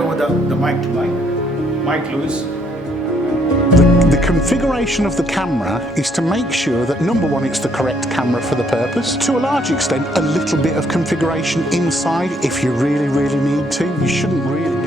over the mic to Mike Lewis. The configuration of the camera is to make sure that, number one, it's the correct camera for the purpose. To a large extent, a little bit of configuration inside if you really, really need to. You shouldn't really